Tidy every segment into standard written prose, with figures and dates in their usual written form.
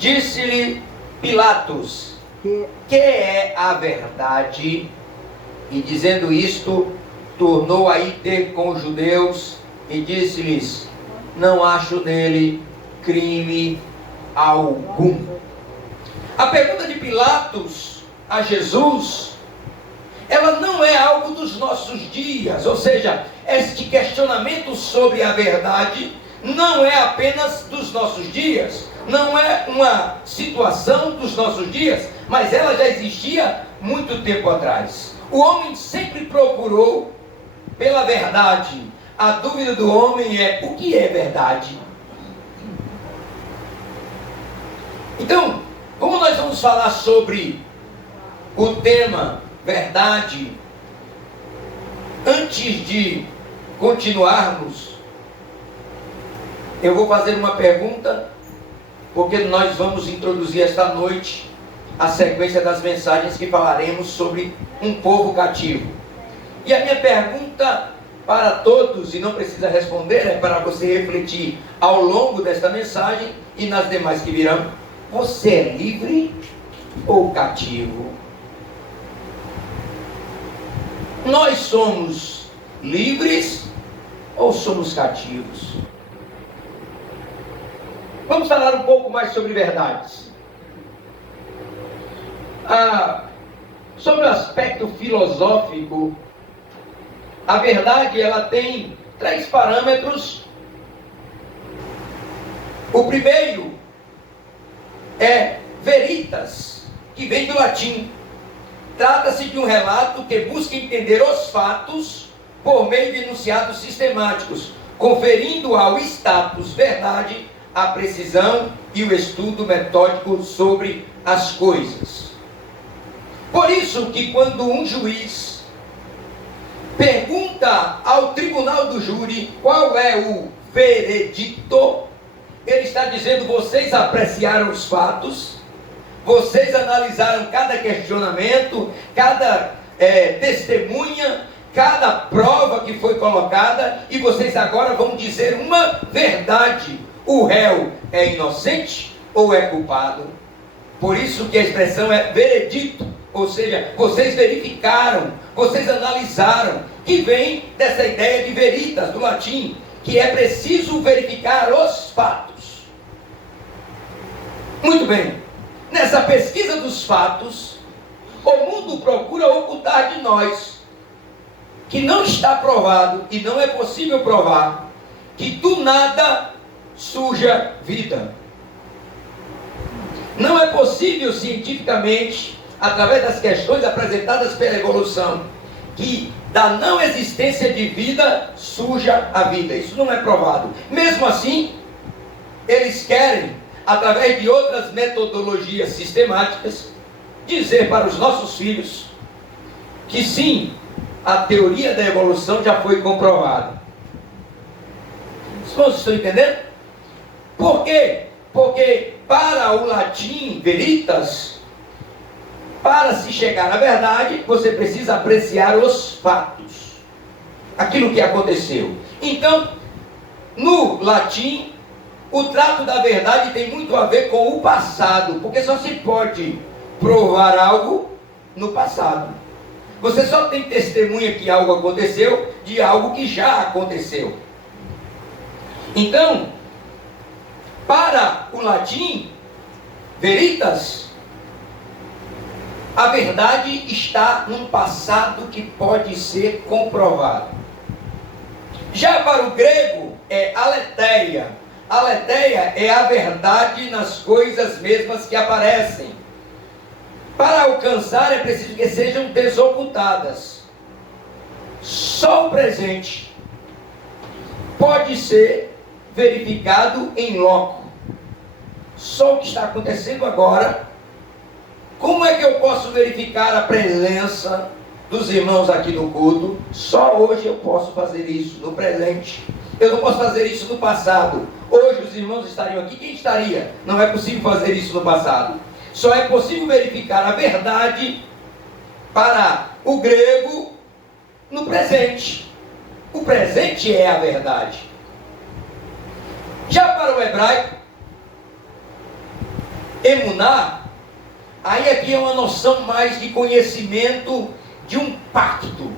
Disse-lhe Pilatos: que é a verdade? E dizendo isto, tornou a ir ter com os judeus e disse-lhes: não acho nele crime algum. A pergunta de Pilatos a Jesus, ela não é algo dos nossos dias, ou seja, este questionamento sobre a verdade não é apenas dos nossos dias, não é uma situação dos nossos dias, mas ela já existia muito tempo atrás. O homem sempre procurou pela verdade. A dúvida do homem é: o que é verdade? Então, como nós vamos falar sobre o tema verdade, antes de continuarmos, eu vou fazer uma pergunta, porque nós vamos introduzir esta noite a sequência das mensagens que falaremos sobre um povo cativo. E a minha pergunta para todos, e não precisa responder, é para você refletir ao longo desta mensagem e nas demais que virão: você é livre ou cativo? Nós somos livres ou somos cativos? Vamos falar um pouco mais sobre verdades. Sobre o aspecto filosófico, a verdade ela tem 3 parâmetros. O primeiro é veritas, que vem do latim. Trata-se de um relato que busca entender os fatos por meio de enunciados sistemáticos, conferindo ao status verdade a precisão e o estudo metódico sobre as coisas. Por isso que quando um juiz pergunta ao tribunal do júri qual é o veredicto, ele está dizendo: vocês apreciaram os fatos, vocês analisaram cada questionamento, cada testemunha, cada prova que foi colocada, e vocês agora vão dizer uma verdade: o réu é inocente ou é culpado. Por isso que a expressão é veredicto, ou seja, vocês verificaram, vocês analisaram, que vem dessa ideia de veritas, do latim, que é preciso verificar os fatos. Muito bem, nessa pesquisa dos fatos, o mundo procura ocultar de nós que não está provado e não é possível provar que do nada surja vida. Não é possível cientificamente, através das questões apresentadas pela evolução, que da não existência de vida surja a vida. Isso não é provado. Mesmo assim, eles querem, através de outras metodologias sistemáticas, dizer para os nossos filhos que sim, a teoria da evolução já foi comprovada. Vocês estão entendendo? Por quê? Porque para o latim veritas, para se chegar à verdade, você precisa apreciar os fatos, aquilo que aconteceu. Então, no latim, o trato da verdade tem muito a ver com o passado, porque só se pode provar algo no passado. Você só tem testemunha que algo aconteceu de algo que já aconteceu. Então, para o latim, veritas, a verdade está num passado que pode ser comprovado. Já para o grego é aletheia. Aletheia é a verdade nas coisas mesmas que aparecem. Para alcançar é preciso que sejam desocultadas. Só o presente pode ser verificado em loco. Só o que está acontecendo agora. Como é que eu posso verificar a presença dos irmãos aqui no culto? Só hoje eu posso fazer isso, no presente. Eu não posso fazer isso no passado. Hoje os irmãos estariam aqui, quem estaria? Não é possível fazer isso no passado. Só é possível verificar a verdade para o grego no presente. O presente é a verdade. Já para o hebraico, Emuná, aí aqui é uma noção mais de conhecimento de um pacto.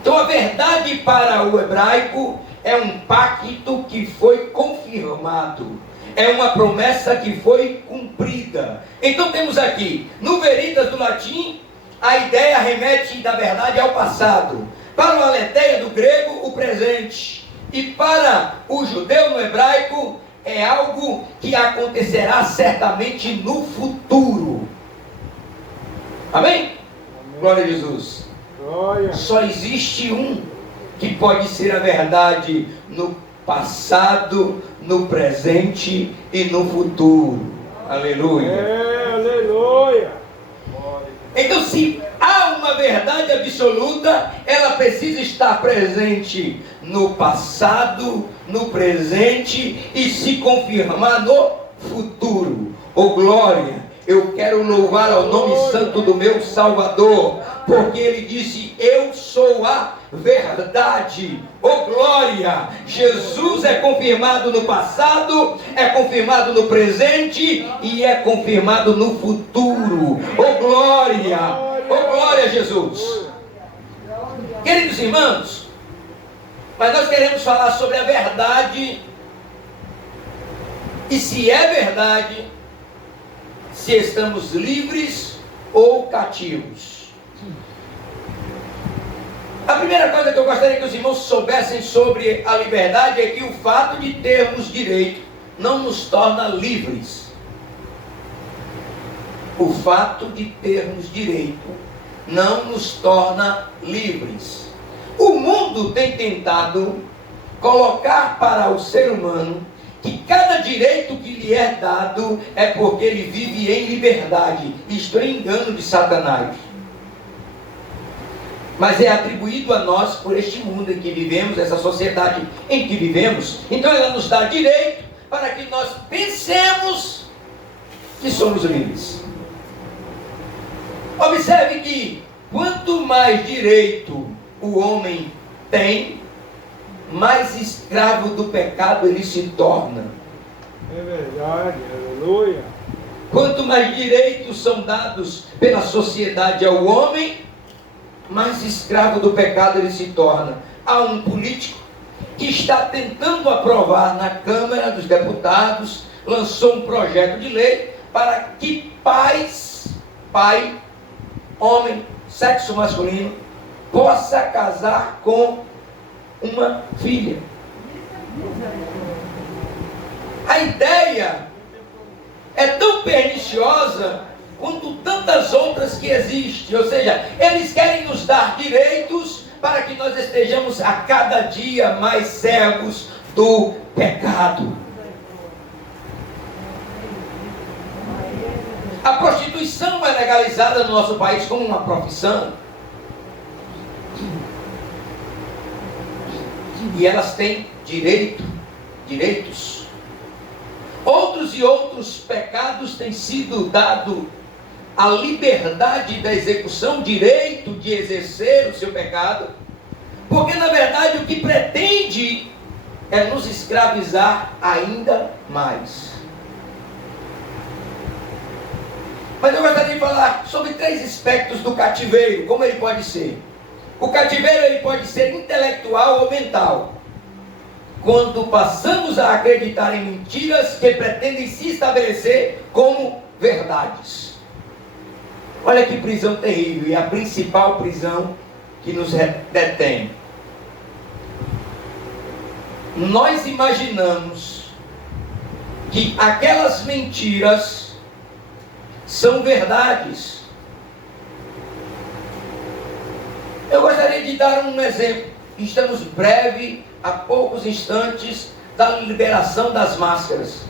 Então a verdade para o hebraico é um pacto que foi confirmado. É uma promessa que foi cumprida. Então temos aqui, no veritas do latim, a ideia remete da verdade ao passado. Para o aletheia do grego, o presente. E para o judeu no hebraico, é algo que acontecerá certamente no futuro. Amém? Glória a Jesus. Glória. Só existe um que pode ser a verdade no passado, no presente e no futuro. Aleluia. Aleluia. Então, se há uma verdade absoluta, ela precisa estar presente no passado, no presente e se confirmar no futuro. Oh glória! Eu quero louvar ao nome santo do meu Salvador, porque Ele disse: eu sou a verdade. Oh glória! Jesus é confirmado no passado, é confirmado no presente e é confirmado no futuro. Oh glória! Oh glória a Jesus! Queridos irmãos, mas nós queremos falar sobre a verdade. E se é verdade, se estamos livres ou cativos. A primeira coisa que eu gostaria que os irmãos soubessem sobre a liberdade é que o fato de termos direito não nos torna livres. O fato de termos direito não nos torna livres. O mundo tem tentado colocar para o ser humano que cada direito que lhe é dado é porque ele vive em liberdade. Isto é engano de Satanás. Mas é atribuído a nós por este mundo em que vivemos, essa sociedade em que vivemos. Então ela nos dá direito para que nós pensemos que somos livres. Observe que quanto mais direito o homem tem, mais escravo do pecado ele se torna. É verdade, aleluia. Quanto mais direitos são dados pela sociedade ao homem, mais escravo do pecado ele se torna. Há um político que está tentando aprovar na Câmara dos Deputados, lançou um projeto de lei para que pai, homem, sexo masculino, possa casar com uma filha. A ideia é tão perniciosa quanto tantas outras que existem. Ou seja, eles querem nos dar direitos para que nós estejamos a cada dia mais cegos do pecado. A prostituição é legalizada no nosso país como uma profissão. E elas têm direitos. Outros e outros pecados têm sido dado a liberdade da execução, direito de exercer o seu pecado, porque na verdade o que pretende é nos escravizar ainda mais. Mas eu gostaria de falar sobre 3 aspectos do cativeiro, como ele pode ser. O cativeiro ele pode ser intelectual ou mental. Quando passamos a acreditar em mentiras que pretendem se estabelecer como verdades. Olha que prisão terrível, e a principal prisão que nos detém. Nós imaginamos que aquelas mentiras são verdades. Eu gostaria de dar um exemplo. Estamos breve, há poucos instantes, da liberação das máscaras.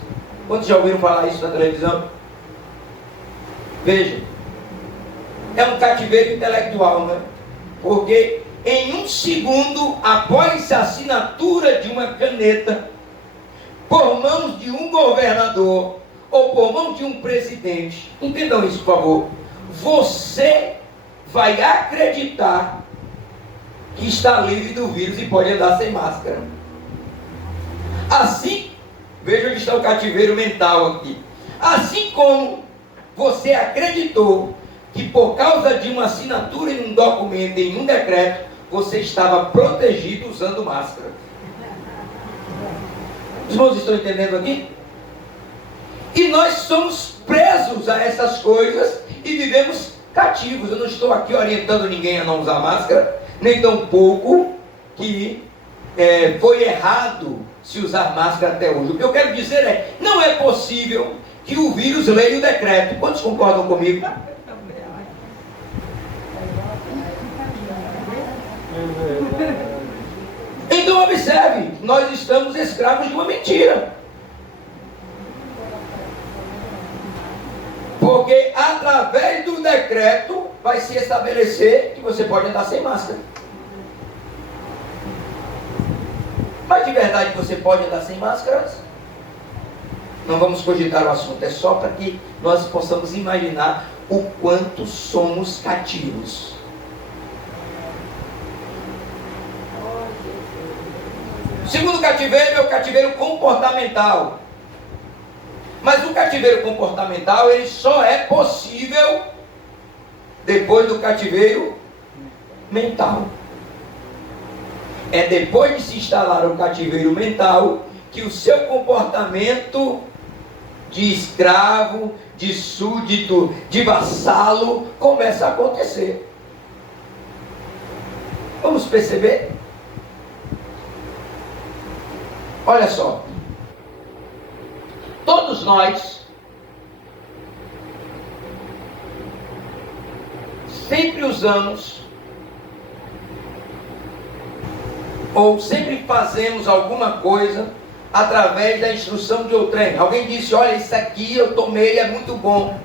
Quantos já ouviram falar isso na televisão? Veja, é um cativeiro intelectual, né? Porque em um segundo, após a assinatura de uma caneta, por mãos de um governador, ou por mãos de um presidente, entendam isso, por favor, você vai acreditar que está livre do vírus e pode andar sem máscara. Assim, veja onde está o cativeiro mental aqui. Assim como você acreditou que por causa de uma assinatura em um documento, em um decreto, você estava protegido usando máscara. Os irmãos estão entendendo aqui? E nós somos presos a essas coisas e vivemos cativos. Eu não estou aqui orientando ninguém a não usar máscara, nem tampouco que foi errado se usar máscara até hoje. O que eu quero dizer é, não é possível que o vírus leia o decreto. Quantos concordam comigo? Então observe, nós estamos escravos de uma mentira. Porque através do decreto vai se estabelecer que você pode andar sem máscara. Mas de verdade você pode andar sem máscaras? Não vamos cogitar o assunto, é só para que nós possamos imaginar o quanto somos cativos. O segundo cativeiro é o cativeiro comportamental. Mas o cativeiro comportamental, ele só é possível depois do cativeiro mental. É depois de se instalar o cativeiro mental que o seu comportamento de escravo, de súdito, de vassalo começa a acontecer. Vamos perceber? Olha só. Todos nós sempre usamos ou sempre fazemos alguma coisa através da instrução de outrem. Alguém disse, olha, isso aqui eu tomei, é muito bom.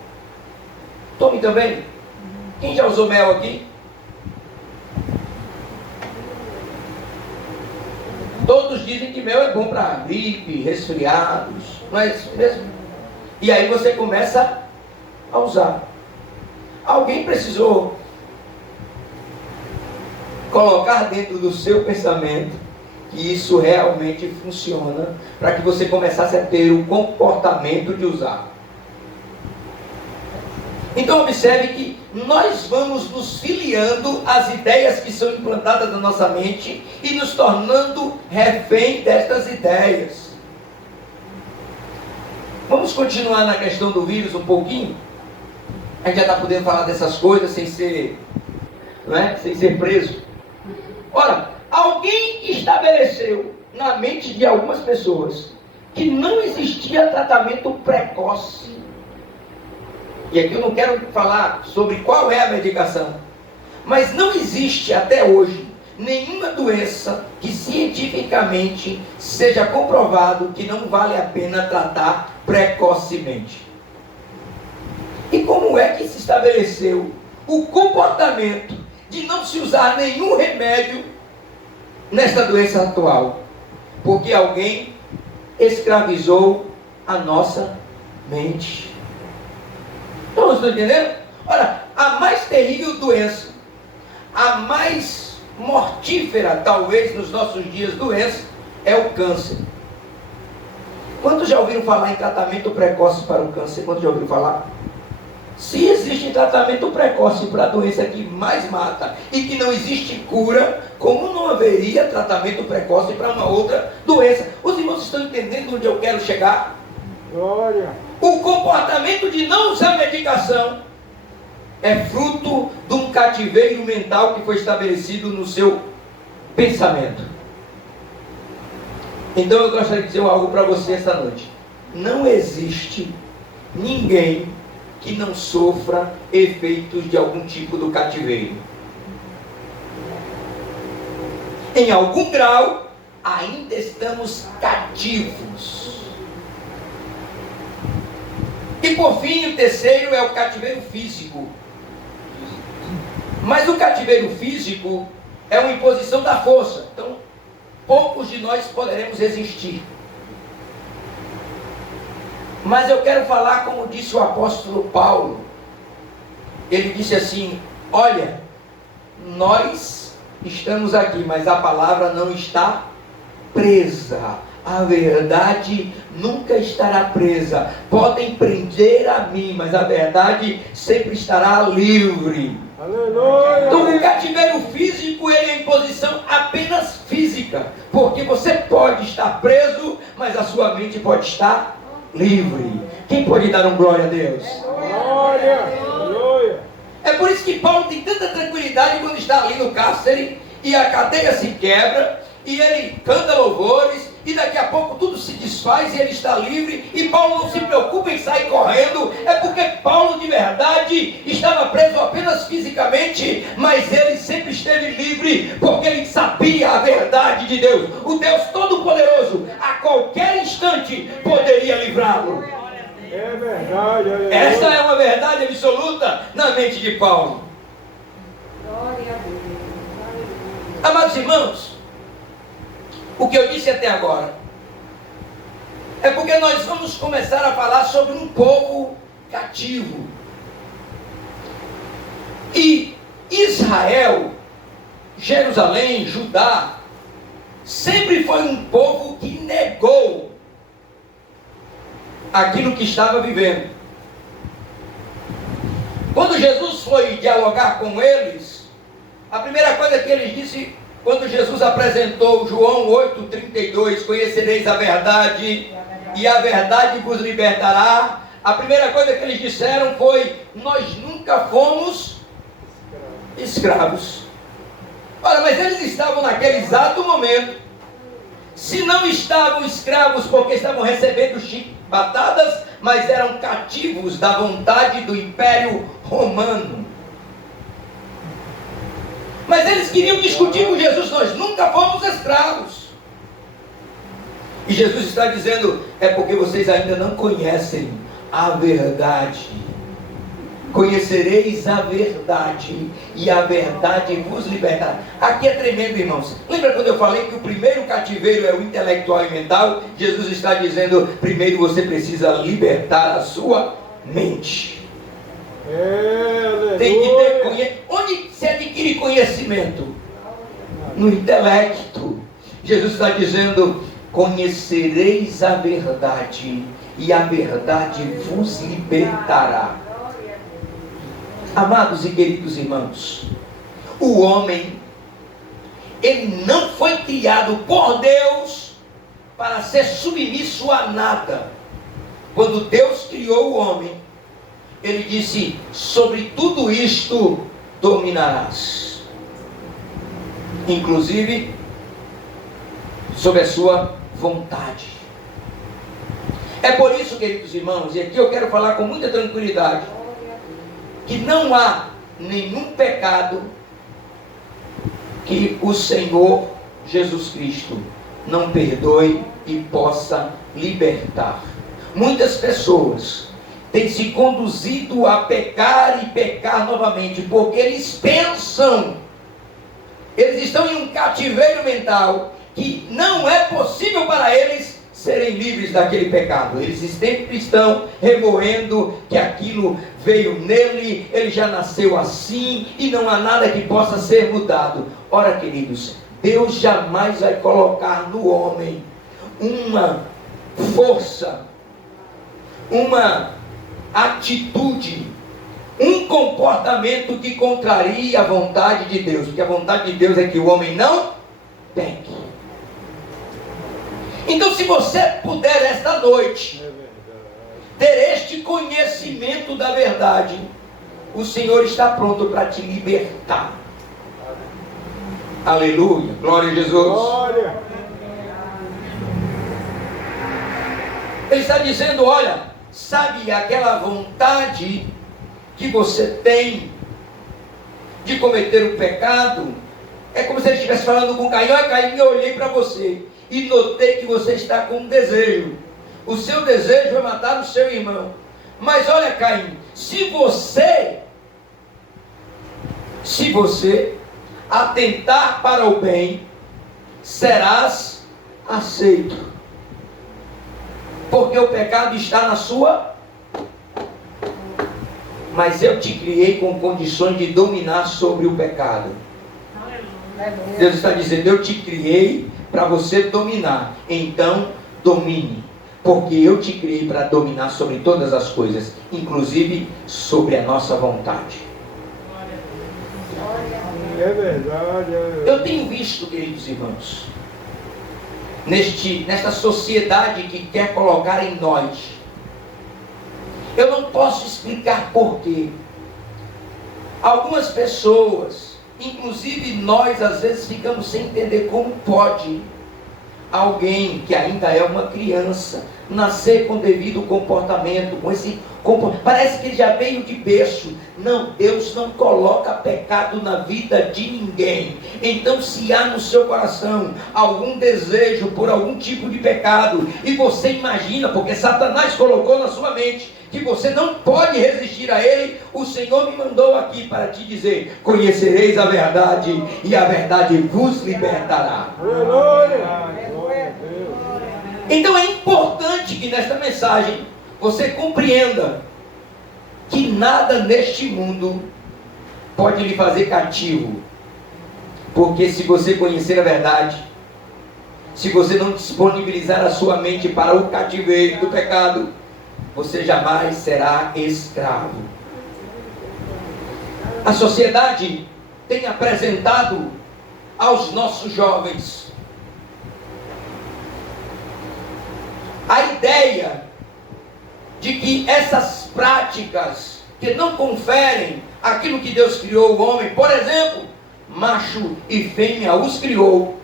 Tome também. Quem já usou mel aqui? Todos dizem que mel é bom para gripe, resfriados, não é isso mesmo? E aí você começa a usar. Alguém precisou colocar dentro do seu pensamento que isso realmente funciona para que você começasse a ter o comportamento de usar. Então observe que nós vamos nos filiando às ideias que são implantadas na nossa mente e nos tornando refém destas ideias. Vamos continuar na questão do vírus um pouquinho? A gente já está podendo falar dessas coisas sem ser, sem ser preso. Ora, alguém estabeleceu na mente de algumas pessoas que não existia tratamento precoce. E aqui eu não quero falar sobre qual é a medicação, mas não existe até hoje nenhuma doença que cientificamente seja comprovado que não vale a pena tratar precocemente. E como é que se estabeleceu o comportamento de não se usar nenhum remédio nesta doença atual? Porque alguém escravizou a nossa mente. Todos estão entendendo? Ora, a mais terrível doença, a mais mortífera, talvez, nos nossos dias, doença, é o câncer. Quantos já ouviram falar em tratamento precoce para o câncer? Quantos já ouviram falar? Se existe tratamento precoce para a doença que mais mata e que não existe cura, como não haveria tratamento precoce para uma outra doença? Os irmãos estão entendendo onde eu quero chegar? Glória. O comportamento de não usar medicação é fruto de um cativeiro mental que foi estabelecido no seu pensamento. Então eu gostaria de dizer algo para você esta noite. Não existe ninguém que não sofra efeitos de algum tipo do cativeiro. Em algum grau, ainda estamos cativos. E por fim, o terceiro é o cativeiro físico. Mas o cativeiro físico é uma imposição da força. Então, poucos de nós poderemos resistir. Mas eu quero falar como disse o apóstolo Paulo. Ele disse assim, olha, nós estamos aqui, mas a palavra não está presa A verdade nunca estará presa. Podem prender a mim, mas a verdade sempre estará livre. Aleluia. Então o cativeiro físico, ele é imposição apenas física, porque você pode estar preso, mas a sua mente pode estar livre. Quem pode dar um glória a Deus? Glória. Aleluia. É por isso que Paulo tem tanta tranquilidade quando está ali no cárcere e a cadeia se quebra e ele canta louvores e daqui a pouco tudo se desfaz e ele está livre, e Paulo não se preocupa em sair correndo. É porque Paulo de verdade estava preso apenas fisicamente, mas ele sempre esteve livre, porque ele sabia a verdade de Deus. O Deus Todo-Poderoso a qualquer instante poderia livrá-lo. É verdade. Aleluia. Essa é uma verdade absoluta na mente de Paulo. Glória a Deus. Amados irmãos, o que eu disse até agora é porque nós vamos começar a falar sobre um povo cativo. E Israel, Jerusalém, Judá, sempre foi um povo que negou aquilo que estava vivendo. Quando Jesus foi dialogar com eles, a primeira coisa que ele disse, quando Jesus apresentou João 8,32, conhecereis a verdade e a verdade vos libertará, a primeira coisa que eles disseram foi: nós nunca fomos escravos. Ora, mas eles estavam naquele exato momento, se não estavam escravos porque estavam recebendo chibatadas, mas eram cativos da vontade do Império Romano. Mas eles queriam discutir com Jesus: nós nunca fomos escravos. E Jesus está dizendo: é porque vocês ainda não conhecem a verdade. Conhecereis a verdade, e a verdade vos libertará. Aqui é tremendo, irmãos. Lembra quando eu falei que o primeiro cativeiro é o intelectual e mental? Jesus está dizendo: primeiro você precisa libertar a sua mente. Tem que ter conhecimento. Onde se adquire conhecimento? No intelecto. Jesus está dizendo: conhecereis a verdade, e a verdade vos libertará. Amados e queridos irmãos, o homem, ele não foi criado por Deus para ser submisso a nada. Quando Deus criou o homem, ele disse: sobre tudo isto dominarás, inclusive sobre a sua vontade. É por isso, queridos irmãos, e aqui eu quero falar com muita tranquilidade, que não há nenhum pecado que o Senhor Jesus Cristo não perdoe e possa libertar. Muitas pessoas têm se conduzido a pecar e pecar novamente, porque eles pensam, eles estão em um cativeiro mental, que não é possível para eles serem livres daquele pecado. Eles sempre estão remoendo que aquilo veio nele, ele já nasceu assim e não há nada que possa ser mudado. Ora, queridos, Deus jamais vai colocar no homem uma força, uma atitude, um comportamento que contraria a vontade de Deus, porque a vontade de Deus é que o homem não peque. Então, se você puder esta noite ter este conhecimento da verdade, o Senhor está pronto para te libertar. Aleluia, glória a Jesus. Glória. Ele está dizendo: olha, sabe aquela vontade que você tem de cometer o pecado? É como se ele estivesse falando com Caim: olha, Caim, eu olhei para você e notei que você está com um desejo. O seu desejo é matar o seu irmão. Mas olha, Caim, se você atentar para o bem, serás aceito. Porque o pecado está na sua... Mas eu te criei com condições de dominar sobre o pecado. Deus está dizendo: eu te criei para você dominar. Então, domine. Porque eu te criei para dominar sobre todas as coisas, inclusive sobre a nossa vontade. É verdade. Eu tenho visto, queridos irmãos, nesta sociedade que quer colocar em nós, eu não posso explicar porquê. Algumas pessoas, inclusive nós, às vezes ficamos sem entender como pode alguém que ainda é uma criança nascer com devido comportamento, parece que ele já veio de berço. Não, Deus não coloca pecado na vida de ninguém. Então, se há no seu coração algum desejo por algum tipo de pecado, e você imagina, porque Satanás colocou na sua mente que você não pode resistir a ele, o Senhor me mandou aqui para te dizer: conhecereis a verdade, e a verdade vos libertará. Então é importante que nesta mensagem você compreenda que nada neste mundo pode lhe fazer cativo. Porque se você conhecer a verdade, se você não disponibilizar a sua mente para o cativeiro do pecado, você jamais será escravo. A sociedade tem apresentado aos nossos jovens a ideia de que essas práticas que não conferem aquilo que Deus criou o homem, por exemplo, macho e fêmea os criou.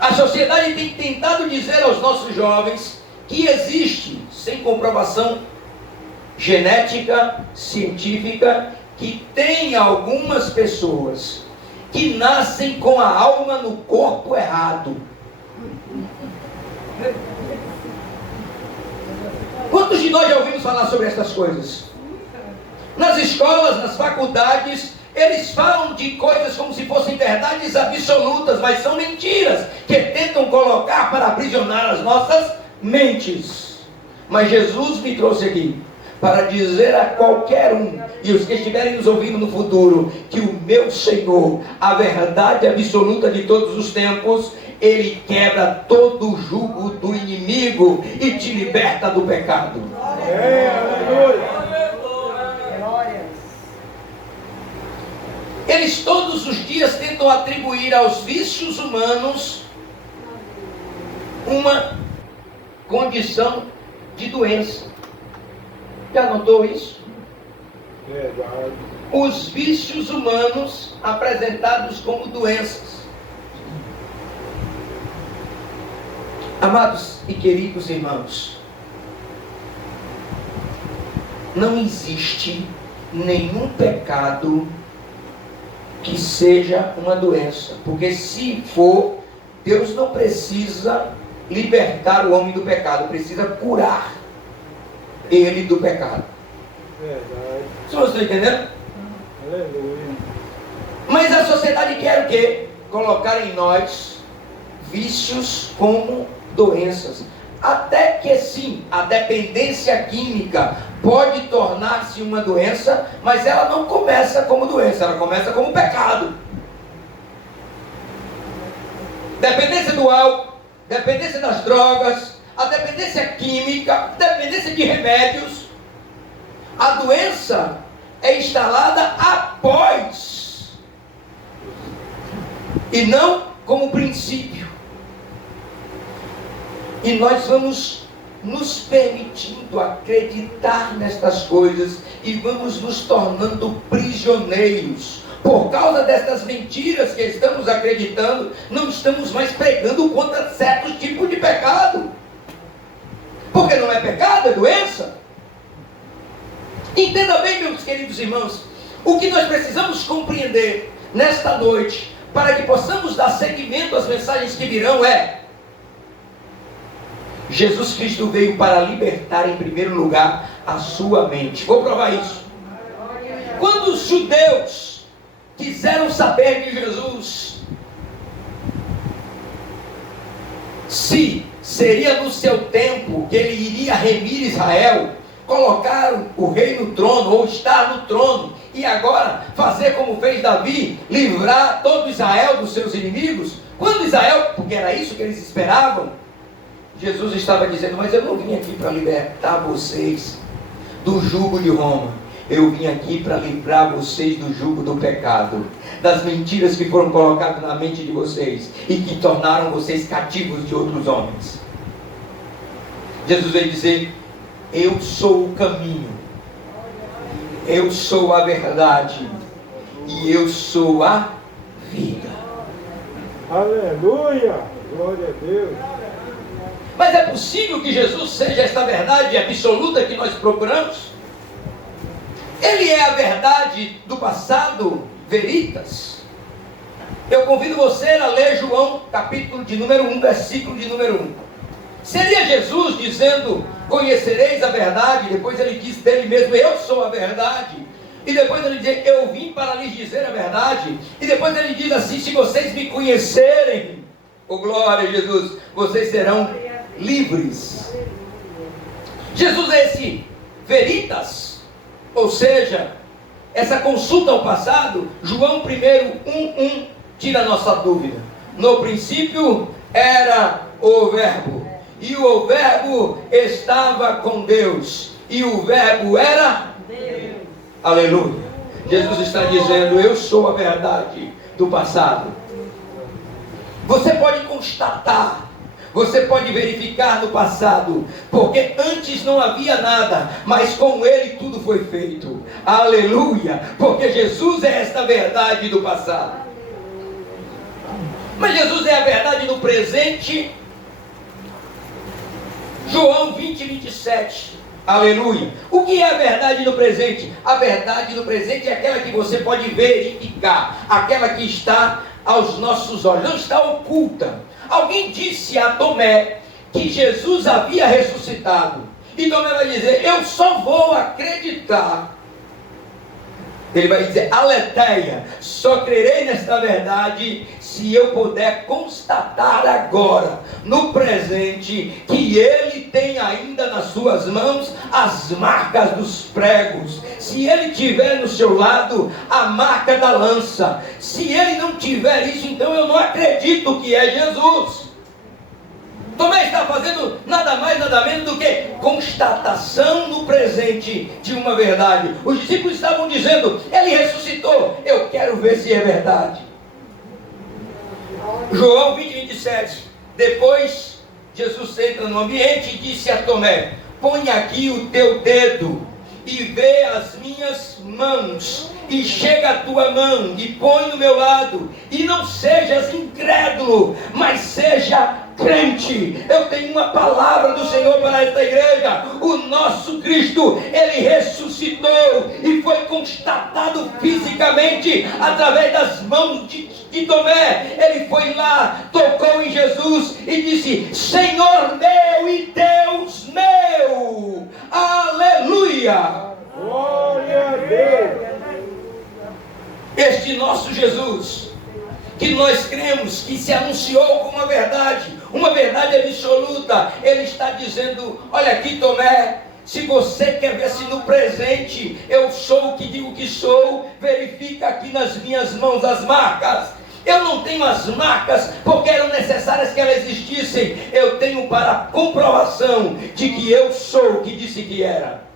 A sociedade tem tentado dizer aos nossos jovens que existe, sem comprovação genética, científica, que tem algumas pessoas que nascem com a alma no corpo errado. Quantos de nós já ouvimos falar sobre essas coisas? Nas escolas, nas faculdades, eles falam de coisas como se fossem verdades absolutas, mas são mentiras que tentam colocar para aprisionar as nossas mentes. Mas Jesus me trouxe aqui para dizer a qualquer um, e os que estiverem nos ouvindo no futuro, que o meu Senhor, a verdade absoluta de todos os tempos, Ele quebra todo o jugo do inimigo e te liberta do pecado. Eles todos os dias tentam atribuir aos vícios humanos uma condição de doença. Já notou isso? Verdade. Os vícios humanos apresentados como doenças. Amados e queridos irmãos, não existe nenhum pecado que seja uma doença, porque se for, Deus não precisa libertar o homem do pecado, precisa curar ele do pecado. Verdade. Vocês estão entendendo? Aleluia. Mas a sociedade quer o quê? Colocar em nós vícios como doenças. Até que sim, a dependência química pode tornar-se uma doença, mas ela não começa como doença, ela começa como pecado. Dependência do álcool, dependência das drogas, a dependência química, dependência de remédios. A doença é instalada após e não como princípio. E nós vamos nos permitindo acreditar nestas coisas e vamos nos tornando prisioneiros. Por causa destas mentiras que estamos acreditando, não estamos mais pregando contra certos tipos de pecado. Porque não é pecado, é doença. Entenda bem, meus queridos irmãos, o que nós precisamos compreender nesta noite, para que possamos dar seguimento às mensagens que virão, é: Jesus Cristo veio para libertar em primeiro lugar a sua mente. Vou provar isso. Quando os judeus quiseram saber de Jesus se seria no seu tempo que ele iria remir Israel, colocar o rei no trono, ou estar no trono, e agora fazer como fez Davi, livrar todo Israel dos seus inimigos, Quando Israel, porque era isso que eles esperavam, Jesus estava dizendo: mas eu não vim aqui para libertar vocês do jugo de Roma. Eu vim aqui para livrar vocês do jugo do pecado, das mentiras que foram colocadas na mente de vocês e que tornaram vocês cativos de outros homens. Jesus veio dizer: eu sou o caminho, eu sou a verdade e eu sou a vida. Aleluia! Glória a Deus! Mas é possível que Jesus seja esta verdade absoluta que nós procuramos? Ele é a verdade do passado, veritas. Eu convido você a ler João, capítulo de número 1, versículo de número 1. Seria Jesus dizendo: conhecereis a verdade? Depois ele diz dele mesmo: eu sou a verdade. E depois ele diz: eu vim para lhes dizer a verdade. E depois ele diz assim: se vocês me conhecerem, oh glória a Jesus, vocês serão livres. Jesus é esse veritas. Ou seja, essa consulta ao passado. João 1:1 tira a nossa dúvida. No princípio era o Verbo, e o Verbo estava com Deus, e o Verbo era Deus. Aleluia. Jesus está dizendo: eu sou a verdade do passado. Você pode constatar, você pode verificar no passado, porque antes não havia nada, mas com Ele tudo foi feito. Aleluia, porque Jesus é esta verdade do passado. Mas Jesus é a verdade do presente. João 20:27. Aleluia. O que é a verdade do presente? A verdade do presente é aquela que você pode verificar, aquela que está aos nossos olhos, não está oculta. Alguém disse a Tomé que Jesus havia ressuscitado, e Tomé vai dizer: eu só vou acreditar. Ele vai dizer: aletheia, só crerei nesta verdade se eu puder constatar agora, no presente, que ele tem ainda nas suas mãos as marcas dos pregos, se ele tiver no seu lado a marca da lança. Se ele não tiver isso, então eu não acredito que é Jesus. Tomé está fazendo nada mais, nada menos do que constatação no presente de uma verdade. Os discípulos estavam dizendo: ele ressuscitou, eu quero ver se é verdade. João 20:27. Depois Jesus entra no ambiente e disse a Tomé: põe aqui o teu dedo e vê as minhas mãos, e chega a tua mão e põe no meu lado, e não sejas incrédulo, mas seja crente. Eu tenho uma palavra do Senhor para esta igreja. O nosso Cristo, ele ressuscitou e foi constatado fisicamente através das mãos de Tomé. Ele foi lá, tocou em Jesus e disse: Senhor meu e Deus meu. Aleluia. Glória a Deus. Este nosso Jesus, que nós cremos, que se anunciou como uma verdade absoluta, ele está dizendo: olha aqui, Tomé, se você quer ver se no presente eu sou o que digo que sou, verifica aqui nas minhas mãos as marcas. Eu não tenho as marcas porque eram necessárias que elas existissem. Eu tenho para comprovação de que eu sou o que disse que era.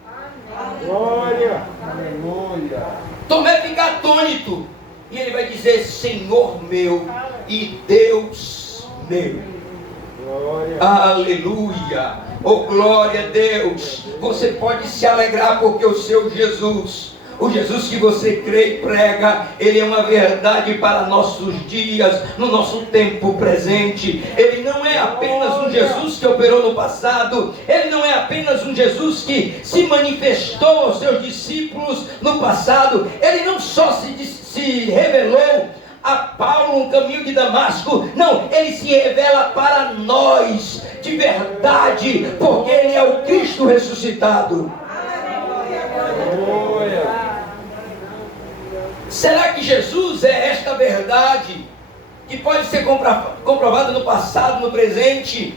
Glória. Aleluia. Tomé fica atônito, e ele vai dizer: Senhor meu e Deus meu. Glória. Aleluia. Oh glória a Deus. Você pode se alegrar porque o seu Jesus, o Jesus que você crê e prega, ele é uma verdade para nossos dias, no nosso tempo presente. Ele não é apenas um Jesus que operou no passado, ele não é apenas um Jesus que se manifestou aos seus discípulos no passado, ele não só se revelou a Paulo no caminho de Damasco, não, ele se revela para nós de verdade, porque ele é o Cristo ressuscitado. Aleluia. Será que Jesus é esta verdade que pode ser comprovada no passado, no presente,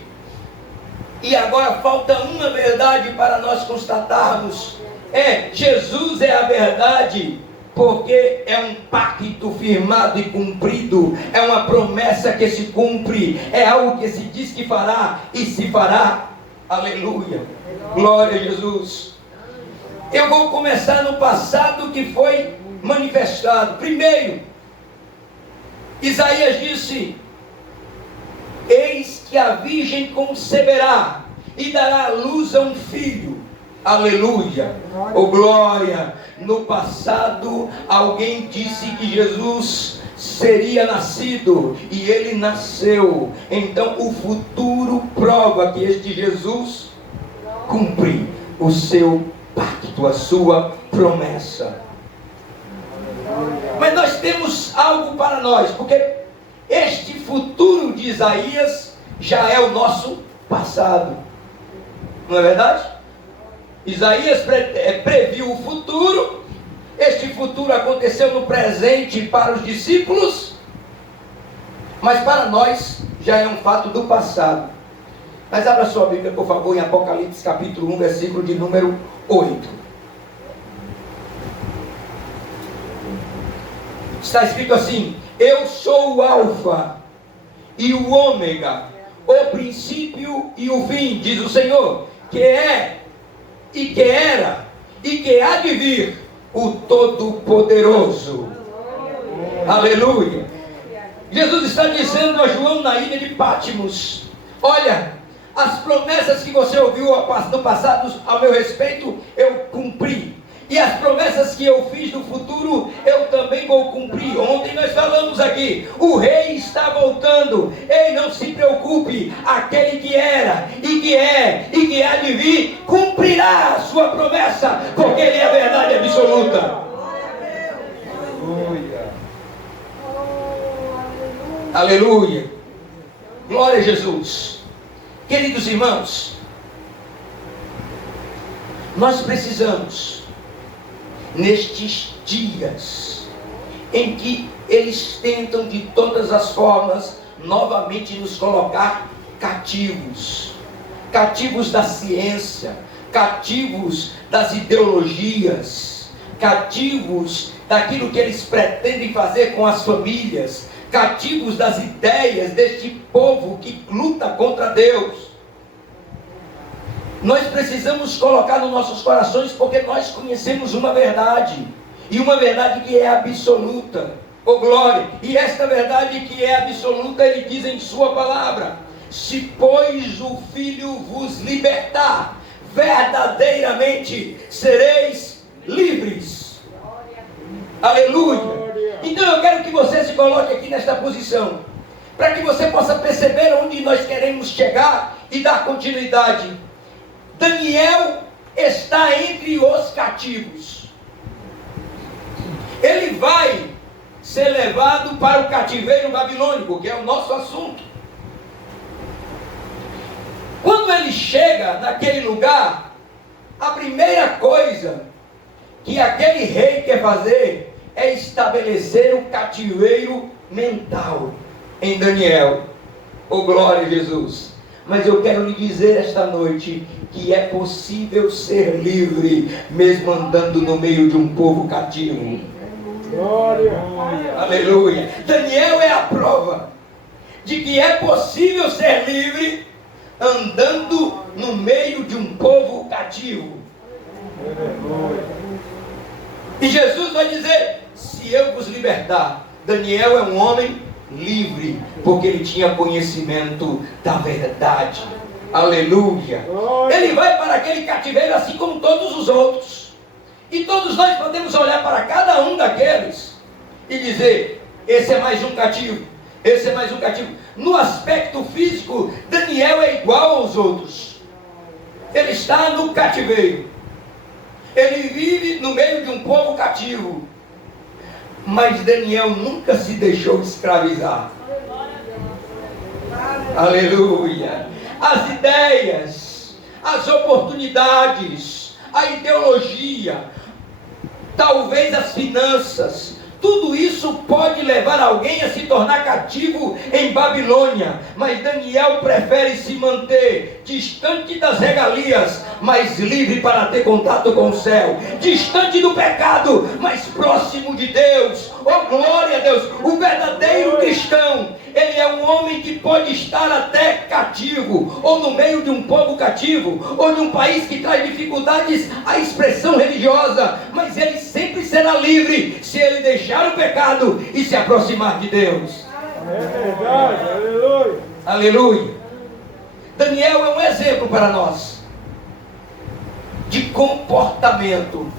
e agora falta uma verdade para nós constatarmos? Jesus é a verdade porque é um pacto firmado e cumprido, é uma promessa que se cumpre, é algo que se diz que fará e se fará. Aleluia, glória a Jesus. Eu vou começar no passado que foi manifestado. Primeiro, Isaías disse: eis que a virgem conceberá e dará à luz a um filho. Aleluia, oh glória. No passado alguém disse que Jesus seria nascido e ele nasceu. Então o futuro prova que este Jesus cumpre o seu pacto, a sua promessa. Mas nós temos algo para nós, porque este futuro de Isaías já é o nosso passado, não é verdade? Isaías previu o futuro, este futuro aconteceu no presente para os discípulos, mas para nós já é um fato do passado. Mas abra sua Bíblia, por favor, em Apocalipse capítulo 1, versículo de número 8. Está escrito assim: eu sou o Alfa e o Ômega, o princípio e o fim, diz o Senhor, que é, e que era, e que há de vir, o Todo-Poderoso. Aleluia. Jesus está dizendo a João na ilha de Patmos: olha, as promessas que você ouviu no passado a meu respeito, eu cumpri. E as promessas que eu fiz no futuro, eu também vou cumprir. Ontem nós falamos aqui, o rei está voltando. Ei, não se preocupe, aquele que era, e que é, e que há de vir, cumprirá a sua promessa, porque ele é a verdade absoluta. Aleluia. Glória a Jesus. Queridos irmãos, nós precisamos, nestes dias em que eles tentam de todas as formas novamente nos colocar cativos, cativos da ciência, cativos das ideologias, cativos daquilo que eles pretendem fazer com as famílias, cativos das ideias deste povo que luta contra Deus. Nós precisamos colocar nos nossos corações, porque nós conhecemos uma verdade, e uma verdade que é absoluta, oh glória. E esta verdade que é absoluta, ele diz em sua palavra: se pois o Filho vos libertar, verdadeiramente sereis livres. Aleluia. Então eu quero que você se coloque aqui nesta posição, para que você possa perceber onde nós queremos chegar e dar continuidade. Daniel está entre os cativos. Ele vai ser levado para o cativeiro babilônico, que é o nosso assunto. Quando ele chega naquele lugar, a primeira coisa que aquele rei quer fazer é estabelecer o cativeiro mental em Daniel. Oh glória a Jesus. Mas eu quero lhe dizer esta noite que é possível ser livre mesmo andando no meio de um povo cativo. Glória. Aleluia. Daniel é a prova de que é possível ser livre andando no meio de um povo cativo. E Jesus vai dizer: se eu vos libertar. Daniel é um homem livre, porque ele tinha conhecimento da verdade. Aleluia. Ele vai para aquele cativeiro assim como todos os outros, e todos nós podemos olhar para cada um daqueles e dizer: esse é mais um cativo, esse é mais um cativo. No aspecto físico, Daniel é igual aos outros. Ele está no cativeiro, ele vive no meio de um povo cativo. Mas Daniel nunca se deixou escravizar. Aleluia. As ideias, as oportunidades, a ideologia, talvez as finanças, Tudo isso pode levar alguém a se tornar cativo em Babilônia, mas Daniel prefere se manter distante das regalias, mas livre para ter contato com o céu, distante do pecado, mas próximo de Deus. Oh, glória a Deus! O verdadeiro cristão, ele é um homem que pode estar até cativo, ou no meio de um povo cativo, ou de um país que traz dificuldades à expressão religiosa, mas ele sempre será livre se ele deixar o pecado e se aproximar de Deus. É verdade, aleluia. Aleluia. Daniel é um exemplo para nós de comportamento,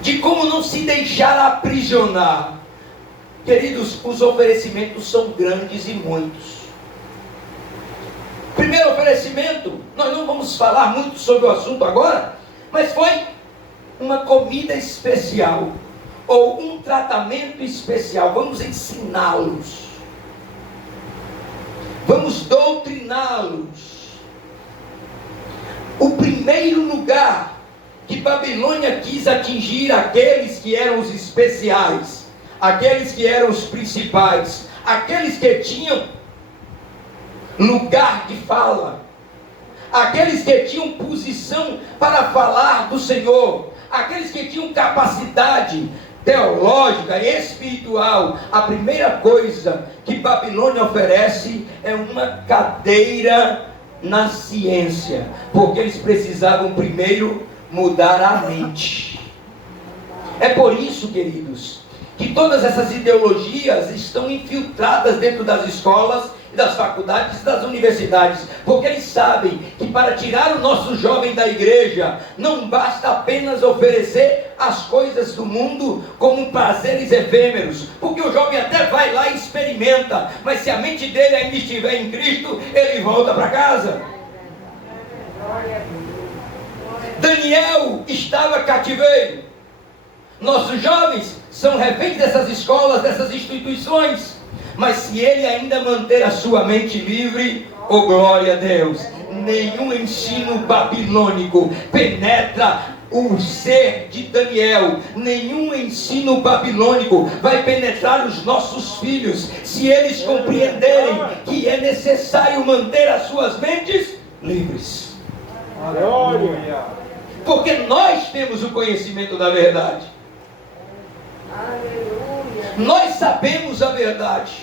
de como não se deixar aprisionar. Queridos, os oferecimentos são grandes e muitos. Primeiro oferecimento, nós não vamos falar muito sobre o assunto agora, mas foi uma comida especial, ou um tratamento especial. Vamos ensiná-los, vamos doutriná-los. O primeiro lugar que Babilônia quis atingir aqueles que eram os especiais, aqueles que eram os principais, aqueles que tinham lugar de fala, aqueles que tinham posição para falar do Senhor, aqueles que tinham capacidade teológica e espiritual. A primeira coisa que Babilônia oferece é uma cadeira na ciência, porque eles precisavam primeiro mudar a mente. É por isso, queridos, que todas essas ideologias estão infiltradas dentro das escolas, das faculdades e das universidades, porque eles sabem que para tirar o nosso jovem da igreja, não basta apenas oferecer as coisas do mundo como prazeres efêmeros, porque o jovem até vai lá e experimenta, mas se a mente dele ainda estiver em Cristo, ele volta para casa. Daniel estava cativeiro. Nossos jovens são reféns dessas escolas, dessas instituições, mas se ele ainda manter a sua mente livre, oh glória a Deus, nenhum ensino babilônico penetra o ser de Daniel, nenhum ensino babilônico vai penetrar os nossos filhos, se eles compreenderem que é necessário manter as suas mentes livres. Glória. Porque nós temos o conhecimento da verdade. Aleluia. Nós sabemos a verdade.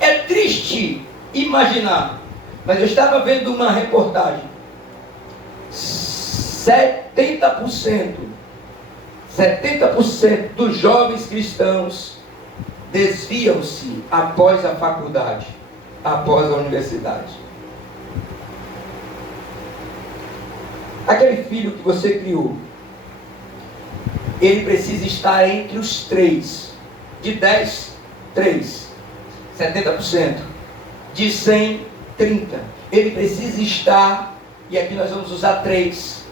É triste imaginar, mas eu estava vendo uma reportagem. 70% dos jovens cristãos desviam-se após a faculdade, após a universidade. Aquele filho que você criou, ele precisa estar entre os 3. De 10, 3. 70%. De 100, 30. Ele precisa estar, e aqui nós vamos usar 3.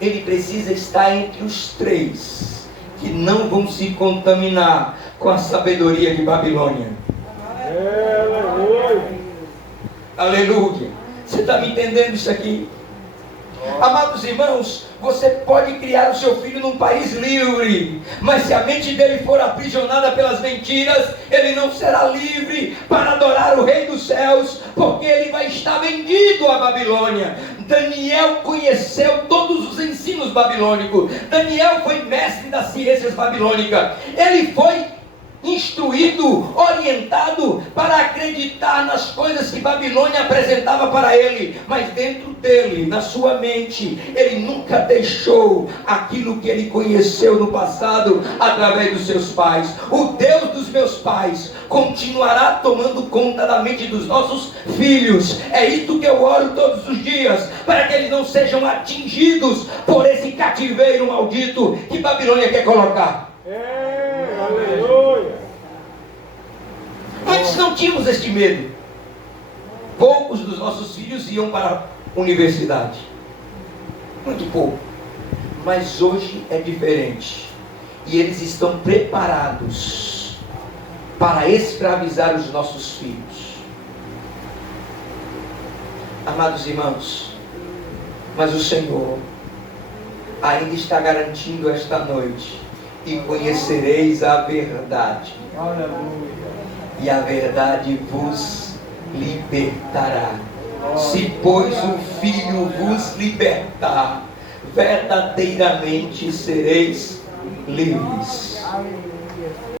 Ele precisa estar entre os 3, que não vão se contaminar com a sabedoria de Babilônia. Aleluia. Aleluia. Você está me entendendo isso aqui? Amados irmãos, você pode criar o seu filho num país livre, mas se a mente dele for aprisionada pelas mentiras, ele não será livre para adorar o Rei dos Céus, porque ele vai estar vendido à Babilônia. Daniel conheceu todos os ensinos babilônicos. Daniel foi mestre das ciências babilônicas. Ele foi instruído, orientado para acreditar nas coisas que Babilônia apresentava para ele, mas dentro dele, na sua mente, ele nunca deixou aquilo que ele conheceu no passado através dos seus pais. O Deus dos meus pais continuará tomando conta da mente dos nossos filhos. É isso que eu oro todos os dias, para que eles não sejam atingidos por esse cativeiro maldito que Babilônia quer colocar. Aleluia. Antes não tínhamos este medo. Poucos dos nossos filhos iam para a universidade. Muito pouco. Mas hoje é diferente. E eles estão preparados para escravizar os nossos filhos. Amados irmãos, mas o Senhor ainda está garantindo esta noite e conhecereis a verdade, Aleluia. e a verdade vos libertará. Se, pois, o Filho vos libertar, verdadeiramente sereis livres.